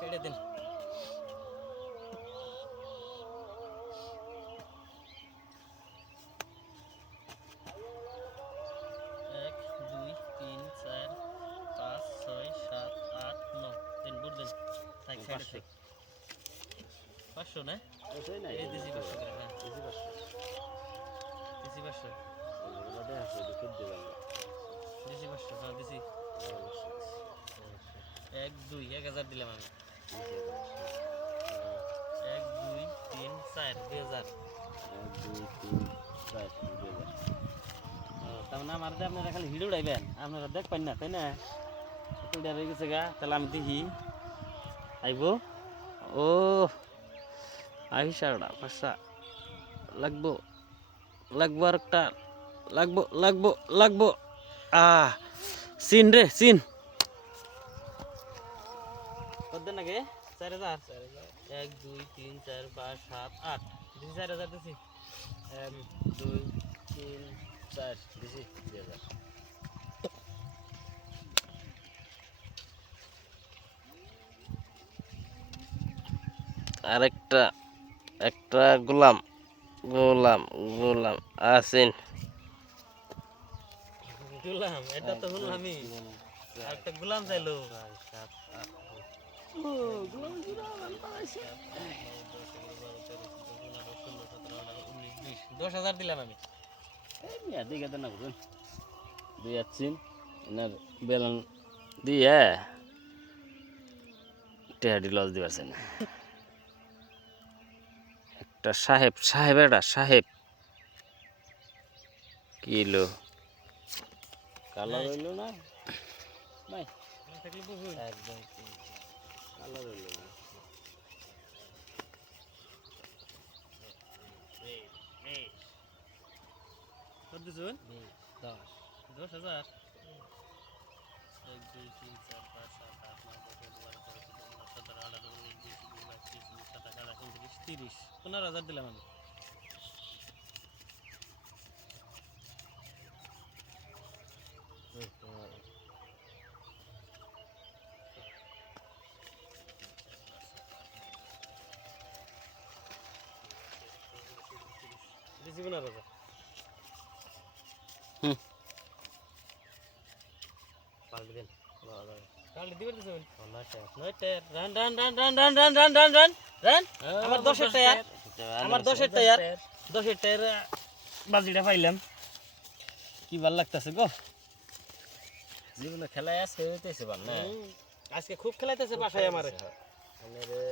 কেটে দিন। এক দুই তিন চার পাঁচ ছয় সাত আট নয় দিন বুট দিন। তাই সাইডে থেকে 500 না এই দিছি 500 করে হ্যাঁ দিছি 500 দিছি 500 হ্যাঁ দিছি 1 2 1000 দিলাম আমি 1 2 3 4 2000 তার মানে আমার আপনারা খালি হিড় উড়াইবেন আপনারা দেখবেন না তাই না উড়া রয়ে গেছে গা তাহলে আমি দেখি আইব ও আইসাড়া পাশা লাগবো লাগবো আরেকটা লাগবো লাগবো লাগবো সিন রে সিন কত দেন আগে 4000 1 2 3 4 5 7 8 দিছি 4000 দিছি 1 2 3 4 দিছি 2000 আরেকটা একটা গোলাম গোলাম গোলাম আসিন গুলাম এটা তো হলো আমি একটা গুলাম চাইলো 10,000 দিলাম আমি দিকে দেন না বুঝুন দুই আছেন এনার বেলন দিয়ে টেহাডি লস দিবাছেন একটা সাহেব সাহেব এটা সাহেব কিলো কালার হইল না ভাই থাকলে বহু একদম কালার হইল না কত দিছুন 10 10,000 1 2 3 4 5 7 8 9 10 11 12 13 14 15 17 18 19 20 21 22 23 24 27 28 29 30 15,000 দিলাম আমি দিছি 15,000 পাল্টে দেন পাল্টে দিবেন তো নয়টা run run run run run run run run run run আমার 10 টায়ার আমার 10 টায়ার 10 টায়ার বাজিটা পাইলাম কি ভালো লাগতেছে গো জীবনে খেলায় আজকে হইতেছে ভালো না আজকে খুব খেলাইতেছে বাসায় আমার আমারে